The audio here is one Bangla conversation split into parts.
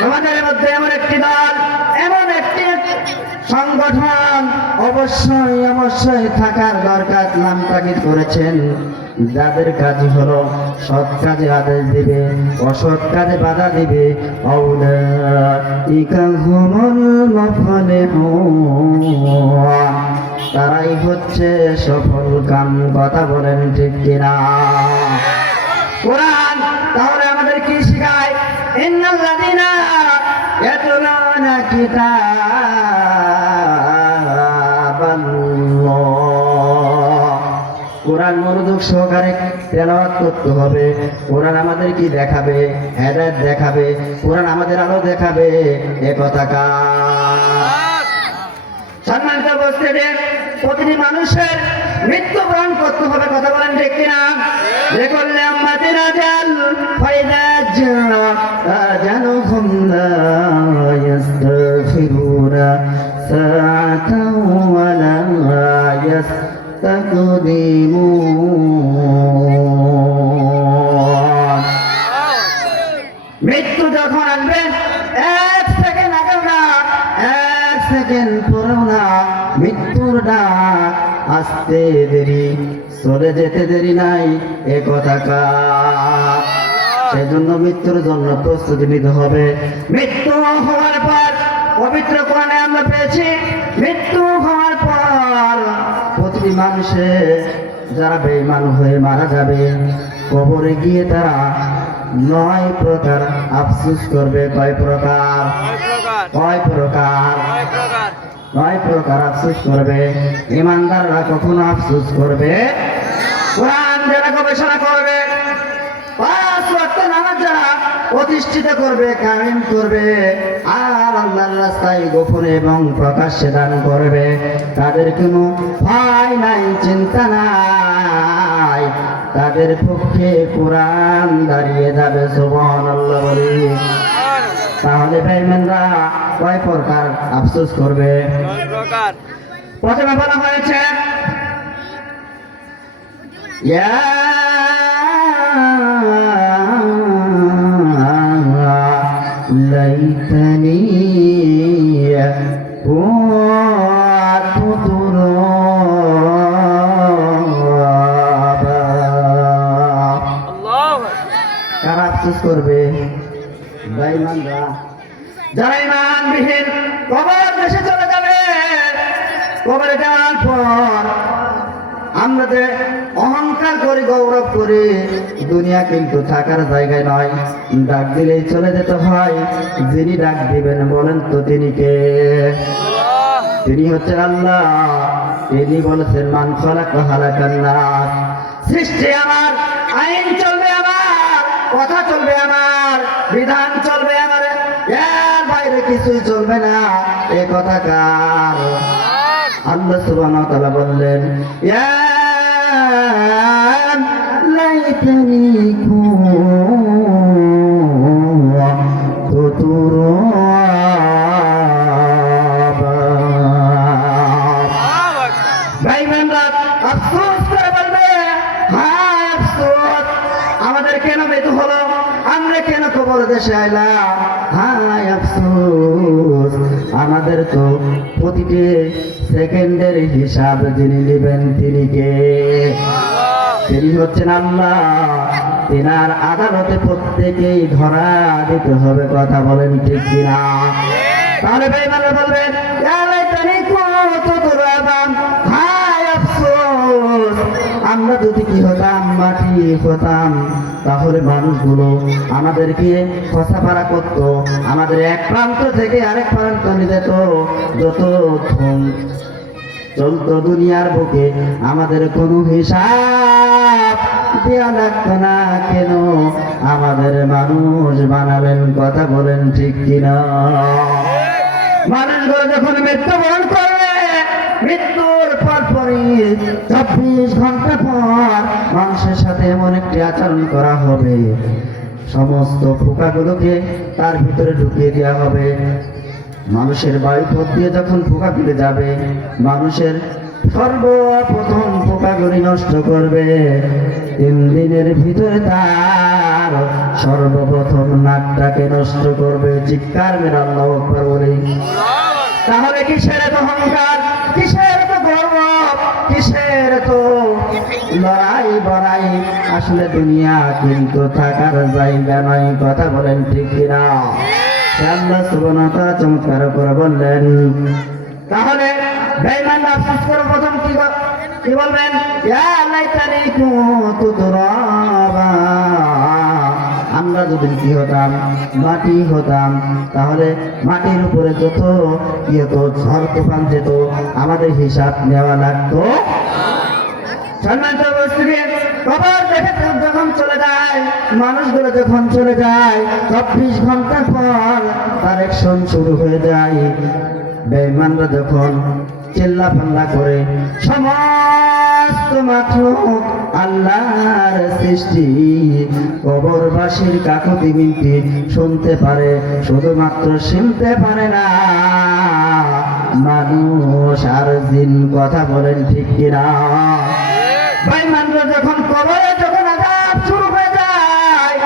তোমাদের মধ্যে এমন একটি দল, এমন একটি সংগঠন অবশ্যই অবশ্যই থাকার দরকার। নাম তাকিদ করেছেন, যাদের কাজ হলো সৎ কাজে আদেশ দিবে, অসৎ কাজে বাধা দিবে। উলাইকা হুমুল মুফলিহুন, তারাই হচ্ছে সফল কাম। কথা বলেন ঠিক কিনা? কোরআন তাহলে আমাদের কি শেখায়? ইন্নাল্লাযীনা ইয়াতলুনা কিতাবাল্লাহ, কোরআন মনোযোগ সহকারে তেলাওয়াত করতে হবে। কোরআন আমাদের কি দেখাবে? হেদায়েত দেখাবে। কোরআন আমাদের আলো দেখাবে। এ কথা কার? সম্মানিত উপস্থিতি, প্রতিটি মানুষের মৃত্যুবরণ করতে হবে। কথা বলেন ঠিক কিনা? লিকুল্লি উম্মাতিন আজাল ফাইযা জাআ আজালুহুম লা ইস্তাগফিরুনা সাআতান ওয়া লা ইস্তাকদিমুন। মৃত্যু যখন আসবে, এক সেকেন্ড আগেও না, এক সেকেন্ড পরেও না, মৃত্যুর ডাক আসতে দেরি, চলে যেতে দেরি নাই। এ কথা কার? সেজন্য মৃত্যুর জন্য প্রস্তুতি নিতে হবে। মৃত্যু হওয়ার পর পবিত্র কোরআনে আমরা পেয়েছি, মৃত্যু হওয়ার পর প্রতিটি মানুষের যারা বেঈমান হয়ে মারা যাবে, কবরে গিয়ে তারা 9 প্রকার আফসোস করবে। কয় প্রকার? কয় প্রকার? 9 প্রকার আফসোস করবে। ইমানদাররা কখনো আফসোস করবে? কোরআন যারা গবেষণা করবে, 5 ওয়াক্ত নামাজ যারা প্রতিষ্ঠিত করবে, কায়েম করবে, আর আল্লাহর রাস্তায় গোপনে এবং প্রকাশ্যে দান করবে, তাদের কোনো ভয় নাই, চিন্তা নাই, তাদের পক্ষে কোরআন দাঁড়িয়ে যাবে। সুবহানাল্লাহ বলি। তাহলে বেঈমানরা কয় প্রকার আফসোস করবে? প্রথমে বলা হয়েছে ইয়া লাইতানি কুনতু তুরাবা। কারা আফসোস করবে? বেঈমানরা। যারা ঈমানবিহীন কবর দেশে চলে যাবে, কবরে যাওয়ার পর আমরা যে অহংকার করি, গৌরব করি, দুনিয়া কিন্তু থাকার জায়গায় নয়। ডাক দিলেই চলে যেতে হয়। যিনি ডাক দিবেন বলেন তো তিনি কে? তিনি হচ্ছেন আল্লাহ। তিনি বলেছেন মান খালাকা খালাকান নাস, সৃষ্টি আমার, আইন চলবে আমার, কথা চলবে আমার, বিধান চলবে আমার, এর বাইরে কিছুই চলবে না। এ কথা কার? আল্লাহ সুবহানাহু ওয়া তাআলা বললেন ইয়া লাইতানি কুনতু তুরাবা। বেঈমানরা আফসোস করে বলবে, হায় আফসোস, আমাদের কেন মৃত্যু হলো, আমরা কেন কবর দেশে আইলাম, হায় আফসোস, আমাদের তো প্রতিটি সেকেন্ডের হিসাব যিনি নেবেন তিনি কে? তিনি হচ্ছেন আল্লাহ। তিনার আদালতে প্রত্যেকেই ধরা দিতে হবে। কথা বলেন ঠিক কিনা? তাহলে বেঈমানরা বলবেন ইয়া লাইতানি কুনতু তুরাবা, হায় আফসোস, আমরা যদি কি হতাম, মাটি হতাম, তাহলে মানুষগুলো আমাদেরকে খসাপাড়া করত, আমাদের এক প্রান্ত থেকে আরেক প্রান্ত নিয়ে যেত। যত চলতো দুনিয়ার বুকে, আমাদের কোনো হিসাব দেয়া লাগতো না। কেন আমাদের মানুষ বানালেন? কথা বলেন ঠিক কিনা? মানুষগুলো যখন মৃত্যুবরণ করবে, মৃত্যুর পরপরই 24 ঘন্টা পর মানুষের সাথে এমন একটি আচরণ করা হবে, সমস্ত পোকাগুলোকে তার ভিতরে ঢুকিয়ে দেওয়া হবে। মানুষের বায়ুপথ দিয়ে যখন পোকা ফিরে যাবে, মানুষের সর্বপ্রথম পোকাগুলি নষ্ট করবে, 3 দিনের ভিতরে তার সর্বপ্রথম নাকটাকে নষ্ট করবে। চিৎকার মেরে আল্লাহু আকবার বলি। তাহলে কিসের এত অহংকার, কিসের এত গর্ব, কিসের এত লড়াই বড়াই? আসলে দুনিয়া কিন্তু থাকার জায়গা নয়, কথা বলেন ঠিক কিনা? আল্লাহ সুবহানাহু ওয়া তাআলা চমৎকার করে বললেন। তাহলে বেঈমানরা আফসোস করে প্রথম কি বলবেন? ইয়া লাইতানি কুনতু তুরাবা, আমরা যদি কি হতাম, মাটি হতাম, তাহলে মাটির উপরে যত কি হতো, ঝড় তুফান যেত, আমাদের হিসাব নেওয়া লাগতো। সম্মানিত উপস্থিতি, কবর দেখে যখন চলে যায়, মানুষগুলো যখন চলে যায়, 24 ঘন্টা পর তার অ্যাকশন শুরু হয়ে যায়। বেঈমানরা যখন চিল্লাপাল্লা করে, সমস্ত মাখলুক আল্লাহর সৃষ্টি কবরবাসীর কাকুতি মিনতি শুনতে পারে, শুধুমাত্র শুনতে পারে না মানুষ আর জিন, কথা বলেন ঠিক কিনা? বেঈমানরা যখন কবরে যখন আযাব শুরু হয়ে যায়,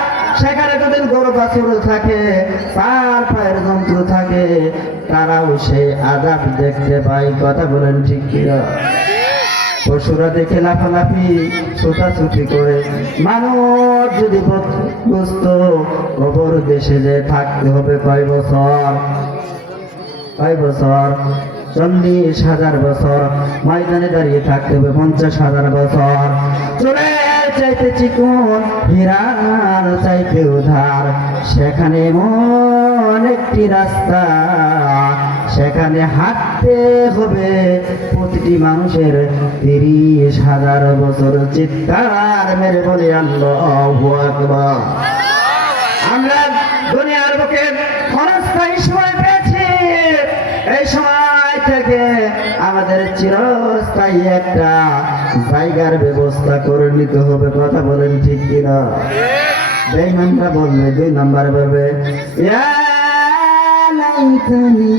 সেখানে যদি গরু বাছুর থাকে, পার পায়ের যন্ত্র থাকে, তারাও সেই আযাব দেখতে পায়, কথা বলেন ঠিক কিনা? পশুরা দেখে লাফালাফি ছোটাছুটি করে, মানুষ যদি বুঝতো কবর দেশে যে থাকতে হবে কয় বছর, 40,000 বছর, ময়দানে দাঁড়িয়ে থাকতে হবে 50,000 বছর, চুলের চাইতে চিকন, হীরার চাইতে উধার, সেখানে এমন একটি রাস্তা, সেখানে হাঁটতে হবে প্রতিটি মানুষের 30,000 বছর। চিৎকার মেরে বলি আল্লাহু আকবার। আমরা দুনিয়ার বুকে ক্ষণস্থায়ী সময় পেয়েছি, এই সময় থেকে আমাদের চিরস্থায়ী একটা জায়গার ব্যবস্থা করে নিতে হবে, কথা বলেন ঠিক কিনা? বেঈমানরা বলবে, 2 নম্বর বলবে, ইয়া লাইতানি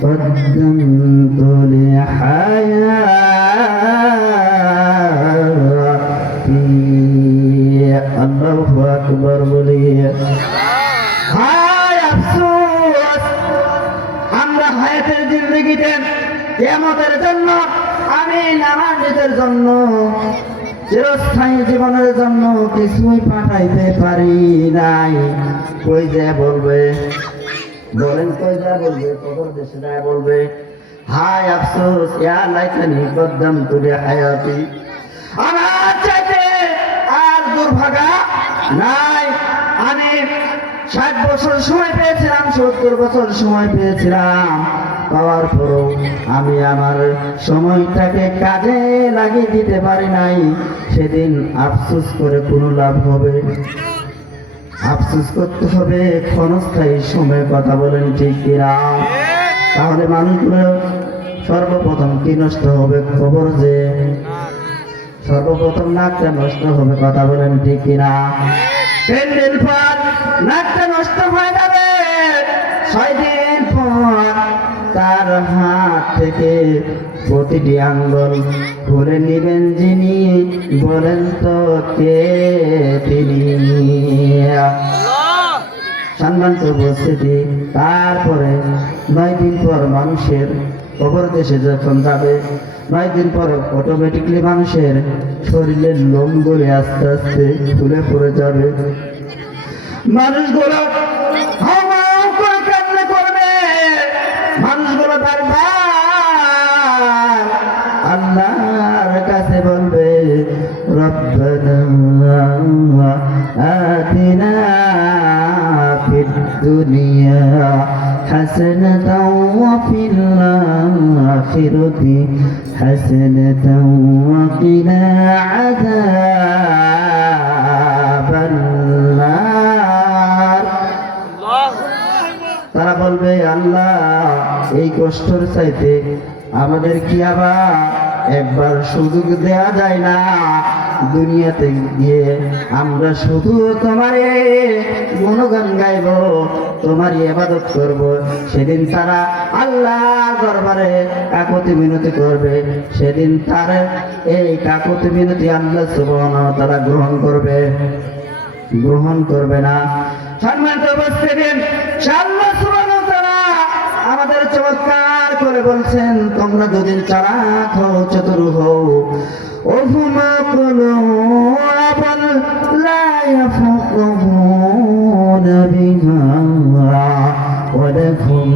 কদ্দামতু লিহায়াতি। আল্লাহু আকবার বলি। হায় আফসোস, আমরা হায়াতের জিন্দেগিতে কিয়ামতের জন্য, আমি আমার নিজের জন্য, চিরস্থায়ী জীবনের জন্য কিছুই পাঠাইতে পারি নাই। কই যা বলবে, বলেন কই যা বলবে? কবর দেশে যা বলবে, হায় আফসোস, ইয়া লাইতানি কদ্দামতু লিহায়াতি, আমার চাইতে আর দুর্ভাগা নাই। আমি 60 বছর সময় পেয়েছিলাম, 70 বছর সময় পেয়েছিলাম, পাওয়ার পরও আমি আমার সময়টাকে কাজে লাগিয়ে দিতে পারি নাই। সেদিন আফসোস করে কোনো লাভ হবে? আফসোস করতে হবে ক্ষণস্থায়ী সময়, কথা বলেন ঠিক কিনা? তাহলে মানুষগুলো সর্বপ্রথম কি নষ্ট হবে? কবর যে সর্বপ্রথম নাকটা নষ্ট হবে, কথা বলেন ঠিক কিনা? 3 দিন পর নাকটা নষ্ট হয়ে যাবে, 6 দিন পর তার হাত থেকে প্রতিটি আঙ্গুল খুলে নিবেন যিনি, বলেন তো কে তিনি? সম্মানিত উপস্থিতি, তারপরে 9 দিন পর মানুষের কবর দেশে যখন যাবে, 9 দিন পর অটোমেটিকলি মানুষের শরীরের লোমগুলি আস্তে আস্তে খুলে পড়ে যাবে। মানুষগুলো হাওমাও করে কান্না করবে, মানুষগুলো বারবার আল্লাহর কাছে বলবে, রব্বানা আতিনা ফিদ দুনিয়া হাসানাতাও ওয়া ফিল আখিরাতি হাসানাতাও ওয়া কিনা আযাবান নার। তারা বলবে, আল্লাহ এই কষ্টের চাইতে আমাদের কি আবার একবার সুযোগ দেয়া যায় না? দুনিয়াতে গিয়ে আমরা শুধু তোমারে গুণগান গাইব, তোমারই ইবাদত করব। সেদিন তারা আল্লাহর দরবারে কাকুতি মিনতি করবে। সেদিন তার এই কাকুতি মিনতি আল্লাহ সুবহানাহু ওয়া তাআলা গ্রহণ করবে না। সম্মানিত উপস্থিতি, আল্লাহ সুবহানাহু ওয়া তাআলা আমাদের চমৎকার করে বলছেন, তোমরা দুদিন চালাক হও, চতুর হও। ওহুমা কুলুবান লা ইয়াফকাহুনা বিহা ওয়া লাহুম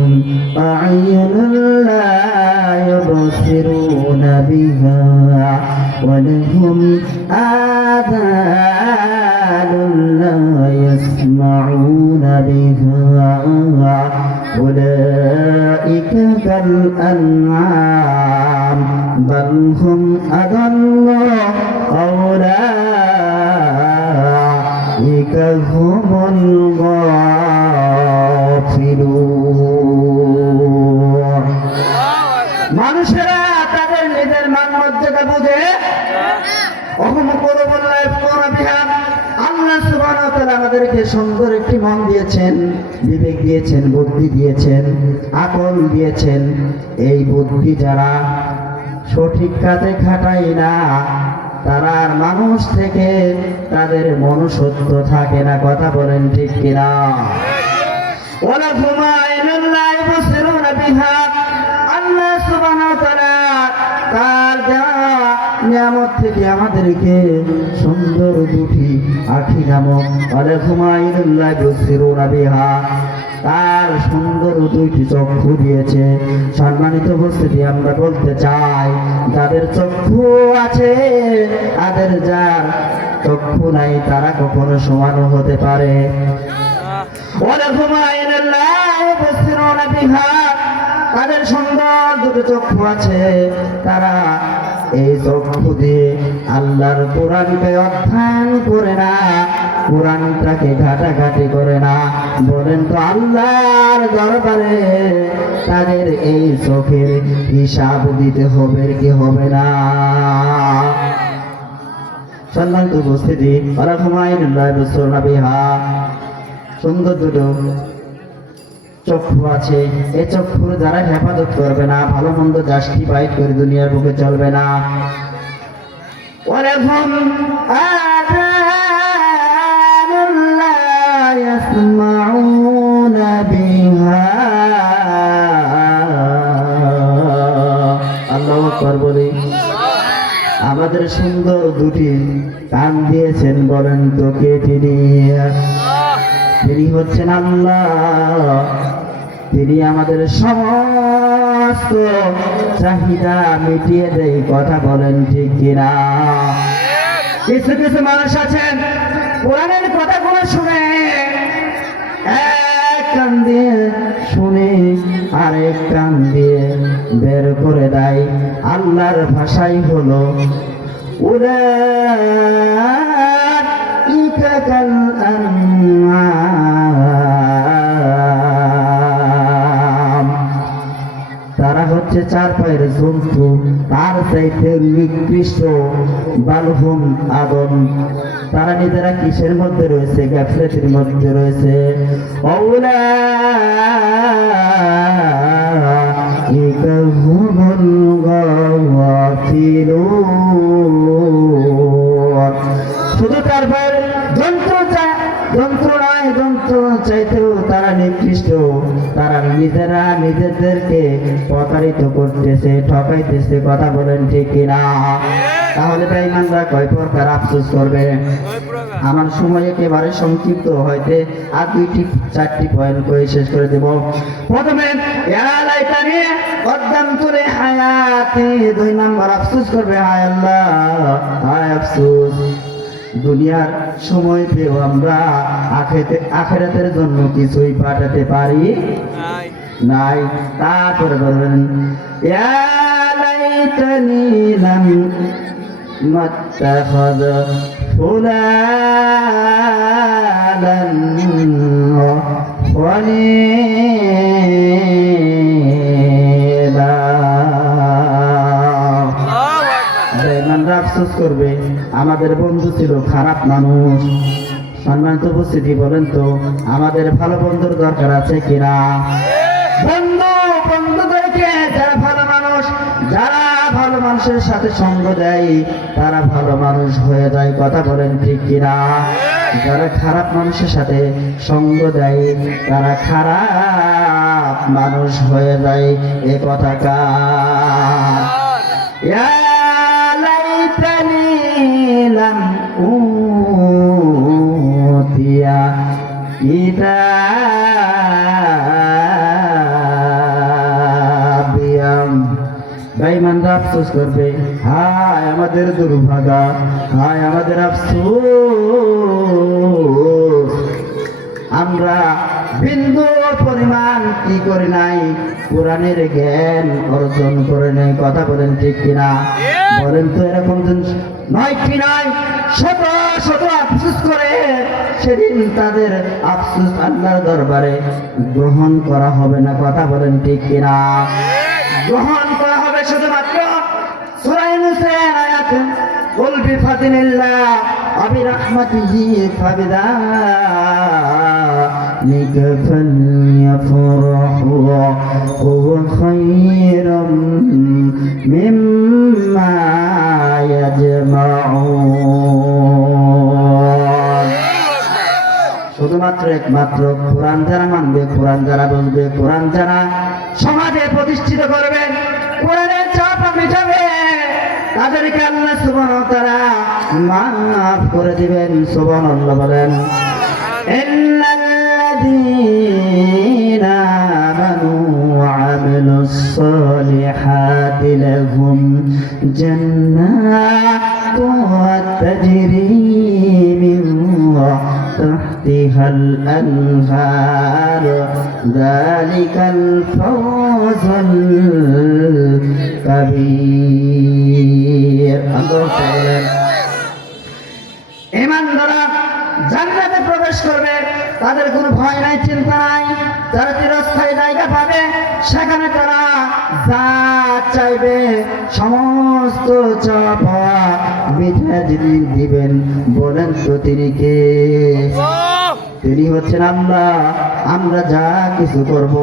আ'য়ুনুন লা ইউবসিরুনা বিহা ওয়া লাহুম আযানুন লা ইয়াসমাউনা বিহা উলাইকা কাল আনআম বাল হুম আদাল্ল উলাইকা হুমুল গাফিলুন। মানুষেরা তাদের নিজের মান মর্যাদা বুঝে আল্লাহ সুবহানাহু ওয়া তাআলা আমাদেরকে সুন্দর একটি মন দিয়েছেন, বিবেক দিয়েছেন, বুদ্ধি দিয়েছেন, আকল দিয়েছেন। এই বুদ্ধি যারা সঠিক কাজে খাটায় না, তারা আর মানুষ থেকে তাদের মনুষ্যত্ব থাকে না। কথা বলেন ঠিক কিনা? ওয়ালাহুম আ'য়ুনুন লা ইউবসিরুনা বিহা, আল্লাহ সুবহানাহু ওয়া তাআলা তার দেওয়া নিয়ামত থেকে আমাদেরকে সুন্দর দুটি আখি নামক ওয়ালাহুম আ'য়ুনুন লা ইউবসিরুনা বিহা, তার সুন্দর দুইটি চক্ষু দিয়েছে। সম্মানিত উপস্থিতি, আমরা বলতে চাই, যাদের চক্ষু আছে তাদের যার চক্ষু নাই তারা কখনো সমান হতে পারে। ওয়ালাহুম আ'য়ুনুন লা ইউবসিরুনা বিহা, তাদের সুন্দর দুটো চক্ষু আছে, তারা এই চক্ষু দিয়ে আল্লাহর কোরআনকে অধ্যয়ন করে না, কোরআনটাকে ঘাটাঘাটি করে না। বলেন তো আল্লাহর দরবারে তাদের এই চোখের হিসাব দিতে হবে কি হবে না? সম্মানিত উপস্থিতি, ওয়ালাহুম আ'য়ুনুন লা ইউবসিরুনা বিহা, সুন্দর দুটো চক্ষু আছে। এই চক্ষুর যারা হেফাজত করবে না, ভালো মন্দ জাস্টিফাইড করে দুনিয়ার বুকে চলবে না। ওয়ালাহুম আযানুন লা ইয়াসমাউনা বিহা, আল্লাহু আকবার বলি। আমাদের সুন্দর দুটি কান দিয়েছেন, বলেন তো কে তিনি? তিনি হচ্ছেন আল্লাহ। তিনি আমাদের সমস্ত চাহিদা মিটিয়ে দেয়। কথা বলেন ঠিক কিনা? কিছু কিছু মানুষ আছেন কোরআনের কথাগুলো শুনে এক কান দিয়ে শুনে আরেক কান দিয়ে বের করে দেয়। আল্লাহর ভাষাই হলো উলাইকা কাল আনআম, তারা হচ্ছে চার পায়ের জন্তু, তার চাইতে নিকৃষ্ট। বালহুম আদম, তারা নিজেরা কিসের মধ্যে রয়েছে? গাফলাতের মধ্যে রয়েছে। উলাইকা হুমুল গাফিলুন। শুধু তার পায়ের যন্ত্র নয়, যন্ত্র চাইতেও তারা নিকৃষ্ট। তারা নিজেরা নিজেদেরকে প্রতারিত করতেছে, ঠকাইতেছে। কথা বলেন ঠিক কিনা? তাহলে বেঈমানরা কয় প্রকার আফসোস করবে? আমার সময় একেবারে সংক্ষিপ্ত হইতে আর দুইটি চারটি পয়েন্ট করে শেষ করে দেব। প্রথমে ইয়া লাইতানি কদ্দামতু লি হায়াতি, 2 নাম্বার আফসোস করবে, হায় আল্লাহ, হায় আফসোস, দুনিয়ার সময় পেয়েও আমরা আখিরাতের জন্য কিছুই পাঠাতে পারি নাই। তারপরে বলবেন ইয়া লাইতানি লাম মাত্তাখাদ ফুলানান খলিলা। বেঈমানরা আফসোস করবে, আমাদের বন্ধু ছিল খারাপ মানুষ। সম্মানিত উপস্থিতি, বলেন তো আমাদের ভালো বন্ধুর দরকার আছে কিনা? বন্ধুদেরকে যারা ভালো মানুষ, যারা ভালো মানুষের সাথে সঙ্গ দেয় তারা ভালো মানুষ হয়ে যায়। কথা বলেন ঠিক কিনা? যারা খারাপ মানুষের সাথে সঙ্গ দেয় তারা খারাপ মানুষ হয়ে যায়। এ কথা কার? ইয়া লাইতানি লাম উতিয়া কিতাবিয়াম। বেঈমানরা আফসোস করবে, হায় আমাদের দুর্ভাগা, হায় আমাদের আফসোস, আমরা বিন্দু পরিমাণ কি করি নাই, কোরআনের জ্ঞান অর্জন করে নেই। কথা বলেন ঠিক কিনা? বলেন তো এরকম নয় কি নয়? শত শত আফসোস করে সেদিন তাদের আফসোস আল্লাহর দরবারে গ্রহণ করা হবে না। কথা বলেন ঠিক কিনা? গ্রহণ করা হবে শুধুমাত্র সূরা ইউনূসের আয়াত, কুল বিফাদিলিল্লাহ ওয়া বিরাহমাতিহি ফাবিযালিকা ফালইফরাহু হুয়া খায়রুম মিম্মা ইয়াজমাউন। শুধুমাত্র একমাত্র কোরআন যারা মানবে, কোরআন যারা বুঝবে, কোরআন যারা সমাজে প্রতিষ্ঠিত করবে, কোরআনের চাপ মিটাবে, তাদেরকে আল্লাহ সুবহানাহু ওয়া তাআলা মাফ করে দিবেন। সুবহানাল্লাহ বলেন। ইন্নাল্লাযীনা আমানু ওয়া আমিলুস সালিহাতি লাহুম জান্নাতুন তাজরি মিন تحتها الأنهار ذلك الفوز الكبير। ঈমানদাররা জান্নাতে প্রবেশ করবে, তাদের কোনো ভয় নাই, চিন্তা নাই, তারা চিরস্থায়ী জায়গা পাবে। সেখানে তারা যা চাইবে সমস্ত চাওয়া মিঠাই জিনিস দিবেন। বলেন তো তিনি কে? তিনি হচ্ছেন আল্লাহ। আমরা যা কিছু করব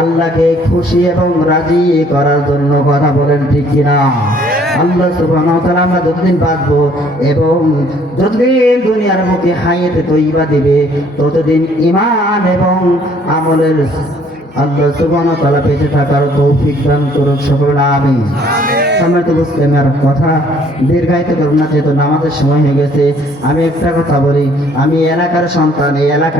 আল্লাহকে খুশি এবং রাজি করার জন্য। কথা বলেন ঠিক কিনা? আল্লাহ সুবহানাহু ওয়া তাআলা আমরা যতদিন বাঁচবো এবং যতদিন দুনিয়ার বুকে হায়াতে তৈবা দিবে, ততদিন ঈমান এবং আমলের আল্লাহ সুবহানাহু ওয়া তাআলা বেঁচে থাকার তৌফিক দান করুক। সকলে আমিন। সম্মানিত উপস্থিতি, আমার কথা দীর্ঘায়িত করব না, যেহেতু নামাজের সময় হয়ে গেছে। আমি একটা কথা বলি, আমি এলাকার সন্তান, এই এলাকা